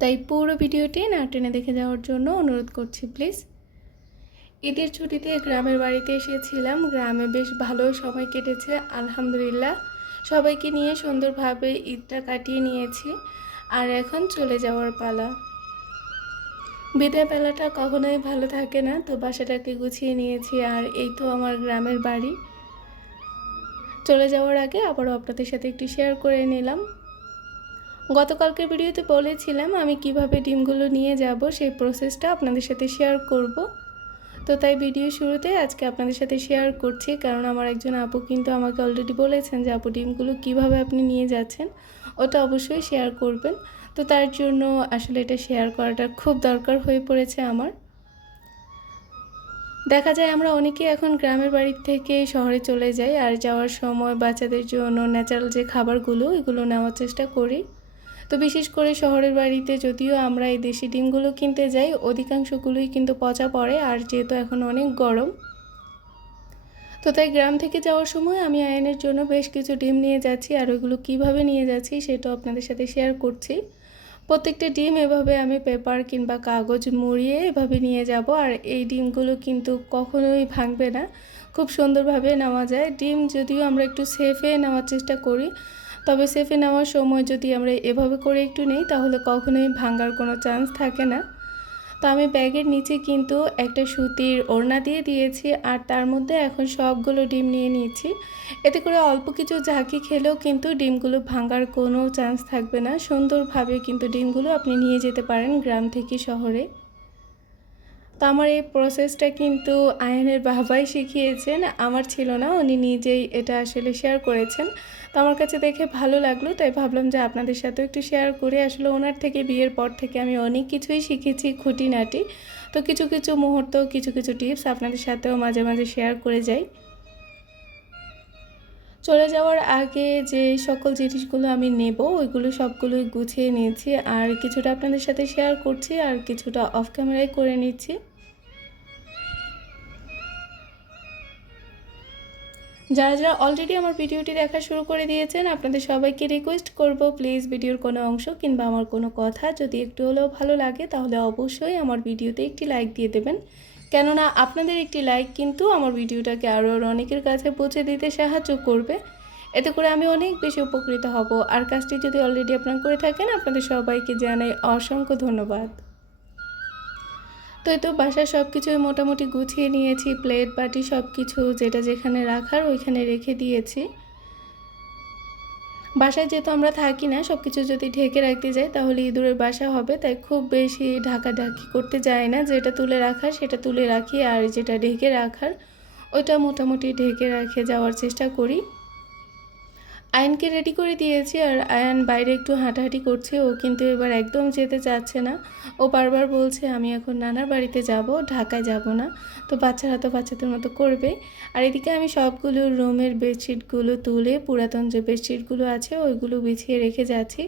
তাই পুরো ভিডিওটি না টেনে দেখে যাওয়ার জন্য অনুরোধ করছি, প্লিজ। ঈদের ছুটিতে গ্রামের বাড়িতে এসেছিলাম। গ্রামে বেশ ভালো সময় কেটেছে, আলহামদুলিল্লাহ। সবাইকে নিয়ে সুন্দরভাবে ঈদটা কাটিয়ে নিয়েছি আর এখন চলে যাওয়ার পালা। বিদায় বেলাটা কখনোই ভালো থাকে না, তো বাসাটাকে গুছিয়ে নিয়েছি আর এই তো আমার গ্রামের বাড়ি। চলে যাওয়ার আগে আবারও আপনাদের সাথে একটু শেয়ার করে নিলাম। গতকালকের ভিডিওতে বলেছিলাম আমি কীভাবে ডিমগুলো নিয়ে যাব, সেই প্রসেসটা আপনাদের সাথে শেয়ার করব। তো তাই ভিডিও শুরুতে আজকে আপনাদের সাথে শেয়ার করছি, কারণ আমার একজন আপু কিন্তু আমাকে অলরেডি বলেছেন যে, আপু, ডিমগুলো কীভাবে আপনি নিয়ে যাচ্ছেন? ওটা অবশ্যই শেয়ার করবেন। তো তার জন্য আসলে এটা শেয়ার করাটা খুব দরকার হয়ে পড়েছে আমার। দেখা যায় আমরা অনেকে এখন গ্রামের বাড়ি থেকে শহরে চলে যাই, আর যাওয়ার সময় বাচ্চাদের জন্য ন্যাচারাল যে খাবারগুলো, এগুলো নেওয়ার চেষ্টা করি। তো বিশেষ করে শহরের বাড়িতে যদিও আমরা এই দেশি ডিমগুলো কিনতে যাই, অধিকাংশগুলোই কিন্তু পচা পড়ে আর যেহেতু এখন অনেক গরম, তো তাই গ্রাম থেকে যাওয়ার সময় আমি আয়নের জন্য বেশ কিছু ডিম নিয়ে যাচ্ছি আর ওইগুলো কীভাবে নিয়ে যাচ্ছি সেটাও আপনাদের সাথে শেয়ার করছি। প্রত্যেকটা ডিম এভাবে আমি পেপার কিংবা কাগজ মুড়িয়ে এভাবে নিয়ে যাব আর এই ডিমগুলো কিন্তু কখনোই ভাঙবে না, খুব সুন্দরভাবে নেওয়া যায়। ডিম যদিও আমরা একটু সেফে নেওয়ার চেষ্টা করি তবে সেফে নেওয়ার সময় যদি আমরা এভাবে করে একটু নেই, তাহলে কখনোই ভাঙার কোনো চান্স থাকে না। তো আমি ব্যাগের নিচে কিন্তু একটা সুতির ওড়না দিয়ে দিয়েছি আর তার মধ্যে এখন সবগুলো ডিম নিয়ে নিয়েছি। এতে করে অল্প কিছু ঝাঁকি খেলেও কিন্তু ডিমগুলো ভাঙার কোনো চান্স থাকবে না। সুন্দরভাবে কিন্তু ডিমগুলো আপনি নিয়ে যেতে পারেন গ্রাম থেকে শহরে। তো আমার এই প্রসেসটা কিন্তু আয়নের বাবাই শিখিয়েছেন, আমার ছিল না, উনি নিজেই এটা আসলে শেয়ার করেছেন। তো আমার কাছে দেখে ভালো লাগল, তাই ভাবলাম যে আপনাদের সাথেও একটু শেয়ার করে। আসলে ওনার থেকে বিয়ের পর থেকে আমি অনেক কিছুই শিখেছি খুঁটিনাটি। তো কিছু কিছু মুহূর্ত, কিছু কিছু টিপস আপনাদের সাথেও মাঝে মাঝে শেয়ার করে যাই। চলে যাওয়ার আগে যে সকল জিনিসগুলো আমি নেব, ওইগুলো সবগুলোই গুছিয়ে নিয়েছি। আর কিছুটা আপনাদের সাথে শেয়ার করছি, আর কিছুটা অফ ক্যামেরায় করে নিচ্ছি। যারা যারা অলরেডি আমার ভিডিওটি দেখা শুরু করে দিয়েছেন, আপনাদের সবাইকে রিকোয়েস্ট করব প্লিজ ভিডিওর কোনো অংশ কিংবা আমার কোনো কথা যদি একটু হলেও ভালো লাগে তাহলে অবশ্যই আমার ভিডিওতে একটি লাইক দিয়ে দেবেন। কেননা আপনাদের একটি লাইক কিন্তু আমার ভিডিওটাকে আরও অনেকের কাছে পৌঁছে দিতে সাহায্য করবে। এতে করে আমি অনেক বেশি উপকৃত হব। আর কাজটি যদি অলরেডি আপনারা করে থাকেন, আপনাদের সবাইকে জানাই অসংখ্য ধন্যবাদ। তো এই তো বাসায় সব কিছুই মোটামুটি গুছিয়ে নিয়েছি প্লেট বাটি সব কিছু যেটা যেখানে রাখার ওইখানে রেখে দিয়েছি। বাসায় যেহেতু আমরা থাকি না সব কিছু যদি ঢেকে রাখতে যাই তাহলে ইঁদুরের বাসা হবে, তাই খুব বেশি ঢাকাঢাকি করতে যায় না। যেটা তুলে রাখার সেটা তুলে রাখি, আর যেটা ঢেকে রাখার ওইটা মোটামুটি ঢেকে রাখে যাওয়ার চেষ্টা করি। আয়নকে রেডি করে দিয়েছি আর আয়ন বাইরে একটু হাঁটাহাঁটি করছে, ও কিন্তু এবার একদম যেতে চাচ্ছে না। ও বারবার বলছে, আমি এখন নানার বাড়িতে যাব, ঢাকায় যাব না। তো বাচ্চারা তো বাচ্চাদের মতো করবে। আর এদিকে আমি সবগুলো রুমের বেডশিটগুলো তুলে, পুরাতন যে বেডশিটগুলো আছে, ওইগুলো বিছিয়ে রেখে যাচ্ছি।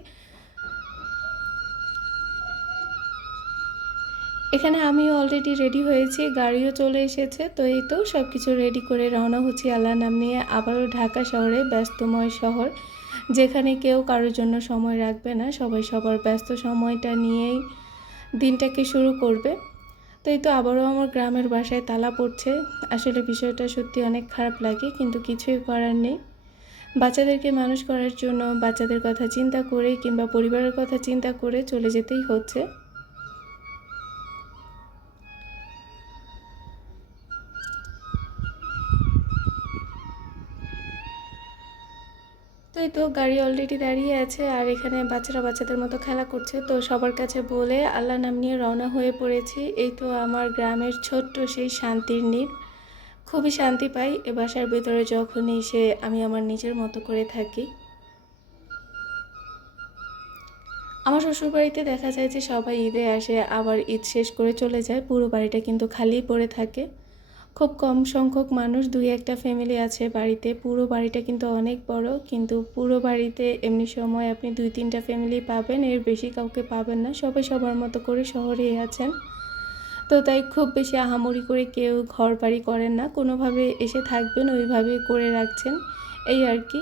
এখানে আমি অলরেডি রেডি হয়েছি, গাড়িও চলে এসেছে, তো এই তো সব কিছু রেডি করে রওনা হচ্ছি আল্লাহ নাম নিয়ে। আবারও ঢাকা শহরে ব্যস্তময় শহর, যেখানে কেউ কারোর জন্য সময় রাখবে না, সবাই সবার ব্যস্ত সময়টা নিয়েই দিনটাকে শুরু করবে। তো এই তো আবারও আমার গ্রামের বাসায় তালা পড়ছে। আসলে বিষয়টা সত্যি অনেক খারাপ লাগে, কিন্তু কিছুই করার নেই। বাচ্চাদেরকে মানুষ করার জন্য বাচ্চাদের কথা চিন্তা করে কিংবা পরিবারের কথা চিন্তা করে চলে যেতেই হচ্ছে। এই তো গাড়ি অলরেডি দাঁড়িয়ে আছে আর এখানে বাচ্চারা বাচ্চাদের মতো খেলা করছে। তো সবার কাছে বলে আল্লাহ নাম নিয়ে রওনা হয়ে পড়েছি। এই তো আমার গ্রামের ছোট্ট সেই শান্তির নীর। খুবই শান্তি পাই এ বাসার ভেতরে যখন এসে আমি আমার নিজের মতো করে থাকি। আমার শ্বশুরবাড়িতে দেখা যায় যে সবাই ঈদে আসে, আবার ঈদ শেষ করে চলে যায়। পুরো বাড়িটা কিন্তু খালি পড়ে থাকে। খুব কম সংখ্যক মানুষ দুই একটা ফ্যামিলি আছে বাড়িতে। পুরো বাড়িটা কিন্তু অনেক বড়, কিন্তু পুরো বাড়িতে এমনি সময় আপনি দুই তিনটা ফ্যামিলি পাবেন, এর বেশি কাউকে পাবেন না। সবাই সবার মতো করে শহরেই আছেন। তো তাই খুব বেশি আহামরি করে কেউ ঘর বাড়ি করেন না, কোনোভাবে এসে থাকবেন, ওইভাবে করে রাখছেন, এই আর কি।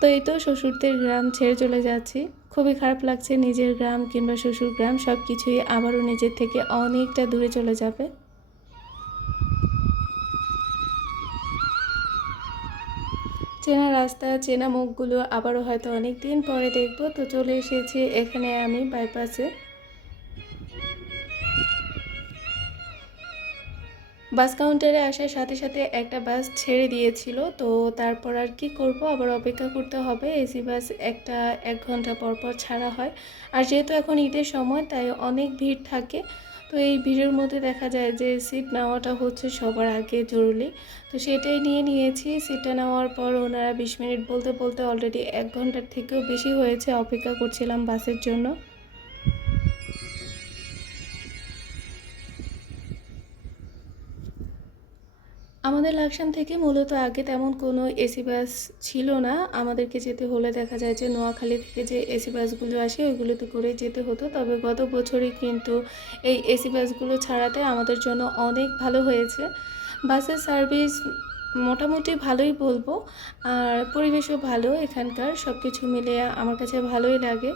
তো এই তো শ্বশুরদের গ্রাম ছেড়ে চলে যাচ্ছি। খুবই খারাপ লাগছে নিজের গ্রাম কিংবা শ্বশুর গ্রাম সব কিছুই আবারও নিজের থেকে অনেকটা দূরে চলে যাবে। চেনা রাস্তা, চেনা মুখগুলো আবারও হয়তো অনেক দিন পরে দেখব। তো চলে এসেছি এখানে আমি বাইপাসে। বাস কাউন্টারে আসার সাথে সাথে একটা বাস ছেড়ে দিয়েছিল। তো তারপর আর কি করব? আবার অপেক্ষা করতে হবে। এসি বাস একটা এক ঘণ্টা পর পর ছাড়া হয়। আর যেহেতু এখন ঈদের সময়, তাই অনেক ভিড় থাকে। তো এই ভিড়ের মধ্যে দেখা যায় যে সিট নেওয়াটা হচ্ছে সবার আগে জরুরি। তো সেটাই নিয়ে নিয়েছি। সিটটা নেওয়ার পর ওনারা বিশ মিনিট বলতে বলতে অলরেডি এক ঘণ্টার থেকেও বেশি হয়েছে, অপেক্ষা করছিলাম বাসের জন্য। আমাদের লাকসাম থেকে মূলত আগে তেমন কোনো এসি বাস ছিল না। আমাদেরকে যেতে হলে দেখা যায় যে নোয়াখালী থেকে যে এসি বাসগুলো আসে, ওইগুলোতে করে যেতে হতো। তবে গত বছরই কিন্তু এই এসি বাসগুলো ছাড়াতে আমাদের জন্য অনেক ভালো হয়েছে। বাসের সার্ভিস মোটামুটি ভালোই বলব। আর পরিবেশও ভালো এখানকার সব কিছু মিলিয়ে আমার কাছে ভালোই লাগে।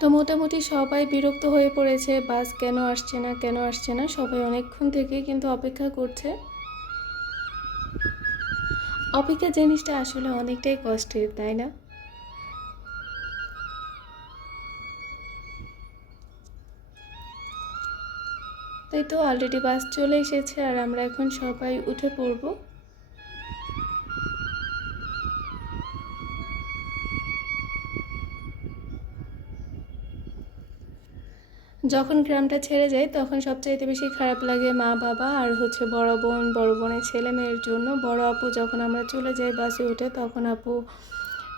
তো মোটামুটি সবাই বিরক্ত হয়ে পড়েছে, বাস কেন আসছে না, কেন আসছে না, সবাই অনেকক্ষণ থেকে কিন্তু অপেক্ষা করছে। অপেক্ষা জিনিসটা আসলে অনেকটাই কষ্টের, তাই না? তাই তো অলরেডি বাস চলে এসেছে আর আমরা এখন সবাই উঠে পড়ব। যখন গ্রামটা ছেড়ে যায়, তখন সবচাইতে বেশি খারাপ লাগে মা, বাবা আর হচ্ছে বড় বোন, বড় বোনের ছেলে মেয়ের জন্য। বড় আপু যখন আমরা চলে যাই বাসে উঠে, তখন আপু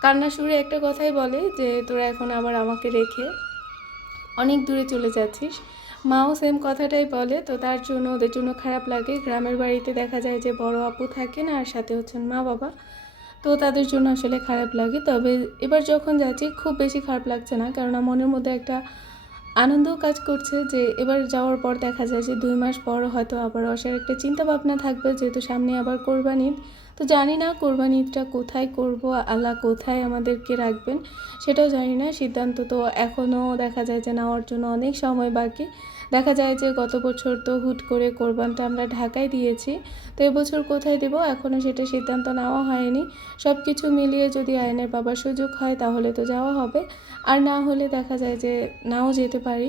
কান্না সুরে একটা কথাই বলে যে, তোরা এখন আবার আমাকে রেখে অনেক দূরে চলে যাচ্ছিস। মাও সেম কথাটাই বলে। তো তার জন্য, ওদের জন্য খারাপ লাগে। গ্রামের বাড়িতে দেখা যায় যে, বড় আপু থাকেন আর সাথে হচ্ছেন মা, বাবা। তো তাদের জন্য আসলে খারাপ লাগে। তবে এবার যখন যাচ্ছি, খুব বেশি খারাপ লাগছে না। কেননা মনের মধ্যে একটা আনন্দও কাজ করছে যে এবার যাওয়ার পর দেখা যায় যে দুই মাস পর হয়তো আবার অসার একটা চিন্তা ভাবনা থাকবে, যেহেতু সামনে আবার কোরবানি ঈদ। তো জানি না কোরবান ঈদটা কোথায় করব, আল্লাহ কোথায় আমাদেরকে রাখবেন, সেটাও জানি না। সিদ্ধান্ত তো এখনও দেখা যায় যে নেওয়ার জন্য অনেক সময় বাকি। দেখা যায় যে গত বছর তো হুট করে কোরবানটা আমরা ঢাকায় দিয়েছি, তো এবছর কোথায় দেব? এখনও সেটা সিদ্ধান্ত নেওয়া হয়নি। সব কিছু মিলিয়ে যদি আইনের বাবার সুযোগ হয় তাহলে তো যাওয়া হবে। আর না হলে দেখা যায় যে নাও যেতে পারি।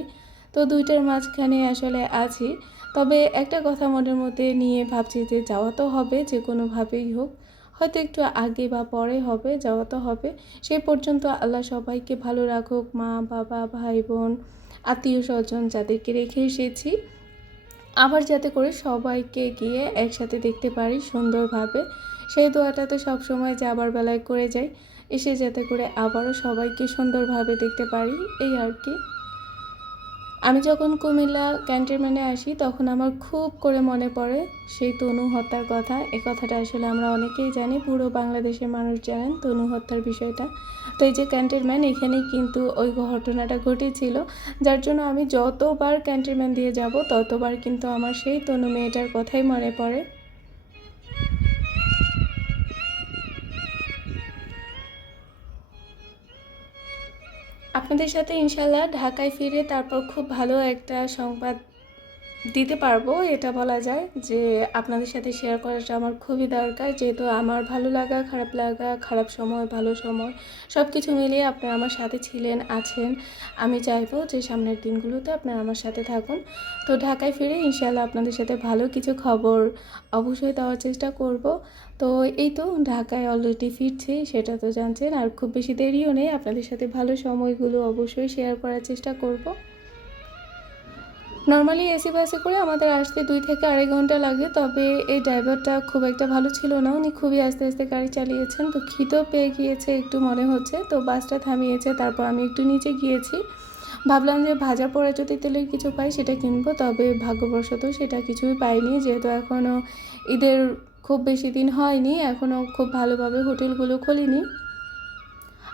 তো দুইটার মাঝখানে আসলে আছি। তবে একটা কথা মনের মধ্যে নিয়ে ভাবছি যে যাওয়া তো হবে, যে কোনোভাবেই হোক। হয়তো একটু আগে বা পরে হবে, যাওয়া তো হবে। সেই পর্যন্ত আল্লাহ সবাইকে ভালো রাখুক, মা, বাবা, ভাই, বোন আত্মীয় স্বজন যাদেরকে রেখে এসেছি, আবার যাতে করে সবাইকে গিয়ে একসাথে দেখতে পারি সুন্দরভাবে। সেই দোয়াটা তো সবসময় যাবার বেলায় করে যাই, এসে যাতে করে আবারও সবাইকে সুন্দরভাবে দেখতে পারি, এই আর কি। আমি যখন কুমিল্লা ক্যান্টনমেন্টে আসি, তখন আমার খুব করে মনে পড়ে সেই তনু হত্যার কথা। এ কথাটা আসলে আমরা অনেকেই জানি, পুরো বাংলাদেশের মানুষ জানেন তনু হত্যার বিষয়টা। তো এই যে ক্যান্টনমেন্ট, এখানেই কিন্তু ওই ঘটনাটা ঘটেছিল। যার জন্য আমি যতবার ক্যান্টনমেন্ট দিয়ে যাব, ততবার কিন্তু আমার সেই তনু মেয়েটার কথাই মনে পড়ে। আপনাদের সাথে ইনশাল্লাহ ঢাকায় ফিরে তারপর খুব ভালো একটা সংবাদ দিতে পারব, এটা বলা যায় যে আপনাদের সাথে শেয়ার করাটা আমার খুবই দরকার। যেহেতু আমার ভালো লাগা, খারাপ লাগা, খারাপ সময়, ভালো সময় সব কিছু মিলিয়ে আপনারা আমার সাথে ছিলেন, আছেন। আমি চাইব যে সামনের দিনগুলোতে আপনারা আমার সাথে থাকুন। তো ঢাকায় ফিরে ইনশাল্লাহ আপনাদের সাথে ভালো কিছু খবর অবশ্যই দেওয়ার চেষ্টা করব। তো এই তো ঢাকায় অলরেডি ফিরছি, সেটা তো জানছেন। আর খুব বেশি দেরিও নেই, আপনাদের সাথে ভালো সময়গুলো অবশ্যই শেয়ার করার চেষ্টা করব। নর্মালি এসি বাসে করে আমাদের আসতে দুই থেকে আড়াই ঘণ্টা লাগে, তবে এই ড্রাইভারটা খুব একটা ভালো ছিল না। উনি খুবই আস্তে আস্তে গাড়ি চালিয়েছেন, তো খিদেও পেয়ে গিয়েছে একটু মনে হচ্ছে। তো বাসটা থামিয়েছে, তারপর আমি একটু নিচে গিয়েছি। ভাবলাম যে ভাজা পোড়া যদি তেলের কিছু পাই সেটা কিনবো, তবে ভাগ্যবশত সেটা কিছুই পাইনি। যেহেতু এখনও ঈদের খুব বেশি দিন হয়নি এখনও খুব ভালোভাবে হোটেলগুলো খোলেনি।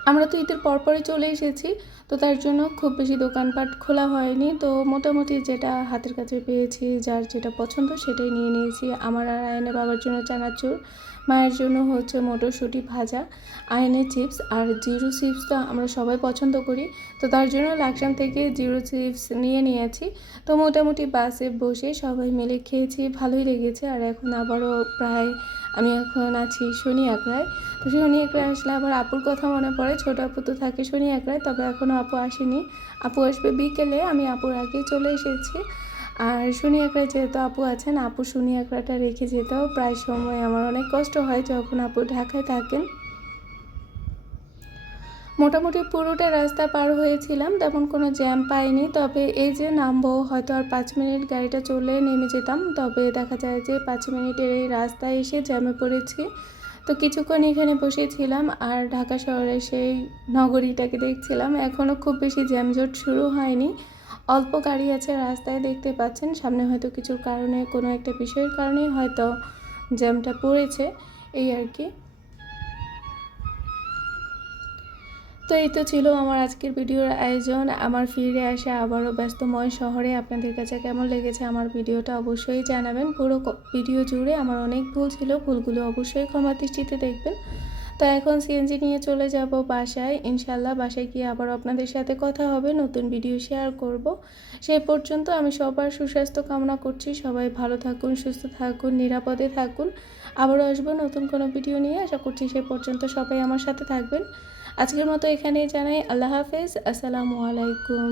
আমরা তো ঈদের পরপরই চলে এসেছি, তো তার জন্য খুব বেশি দোকানপাট খোলা হয়নি। তো মোটামুটি যেটা হাতের কাছে পেয়েছি, যার যেটা পছন্দ সেটাই নিয়ে নিয়েছি। আমার আর আয়নে বাবার জন্য চানাচুর, মায়ের জন্য হচ্ছে মটরশুঁটি ভাজা আয়নের চিপস আর জিরো চিপস তো আমরা সবাই পছন্দ করি। তো তার জন্য লাকসাম থেকে জিরো চিপস নিয়ে নিয়েছি। তো মোটামুটি বাসে বসে সবাই মিলে খেয়েছি, ভালোই লেগেছে। আর এখন আবারও প্রায় আমি এখন আছি শনি একরায়। তো শনি একরায় আসলে আবার আপুর কথা মনে পড়ে। ছোট আপু তো থাকে শনি একরায়, তবে এখনও আপু আসেনি। আপু আসবে বিকেলে, আমি আপুর আগেই চলে এসেছি। আর শনি একরায় যেহেতু আপু আছেন, আপু শনি একরাটা রেখে যেতেও প্রায় সময় আমার অনেক কষ্ট হয় যখন আপু ঢাকায় থাকেন। মোটামুটি পুরোটা রাস্তা পার হয়েছিলাম, তেমন কোনো জ্যাম পাইনি। তবে এই যে নামবো, হয়তো আর পাঁচ মিনিট গাড়িটা চলে নেমে যেতাম। তবে দেখা যায় যে পাঁচ মিনিটের এই রাস্তায় এসে জ্যামে পড়েছি। তো কিছুক্ষণ এখানে বসেছিলাম আর ঢাকা শহরে সেই নগরীটাকে দেখছিলাম। এখনও খুব বেশি জ্যামজট শুরু হয়নি। অল্প গাড়ি আছে রাস্তায়, দেখতে পাচ্ছেন। সামনে হয়তো কিছুর কারণে, কোনো একটা বিষয়ের কারণে হয়তো জ্যামটা পড়েছে, এই আর কি। তো এই তো ছিল আমার আজকের ভিডিওর আয়োজন। আমার ফিরে আসে আবারও ব্যস্তময় শহরে আপনাদের কাছে কেমন লেগেছে আমার ভিডিওটা অবশ্যই জানাবেন। পুরো ভিডিও জুড়ে আমার অনেক ভুল ছিল, ভুলগুলো অবশ্যই ক্ষমা দৃষ্টিতে দেখবেন। তো এখন সিএনজি নিয়ে চলে যাব বাসায়। ইনশাল্লাহ বাসায় গিয়ে আবার আপনাদের সাথে কথা হবে, নতুন ভিডিও শেয়ার করব। সেই পর্যন্ত আমি সবার সুস্বাস্থ্য কামনা করছি। সবাই ভালো থাকুন, সুস্থ থাকুন, নিরাপদে থাকুন। আবারও আসব নতুন কোনো ভিডিও নিয়ে। আশা করছি সে পর্যন্ত সবাই আমার সাথে থাকবেন। আজকের মতো এখানেই জানাই আল্লাহ হাফেজ। আসসালামু আলাইকুম।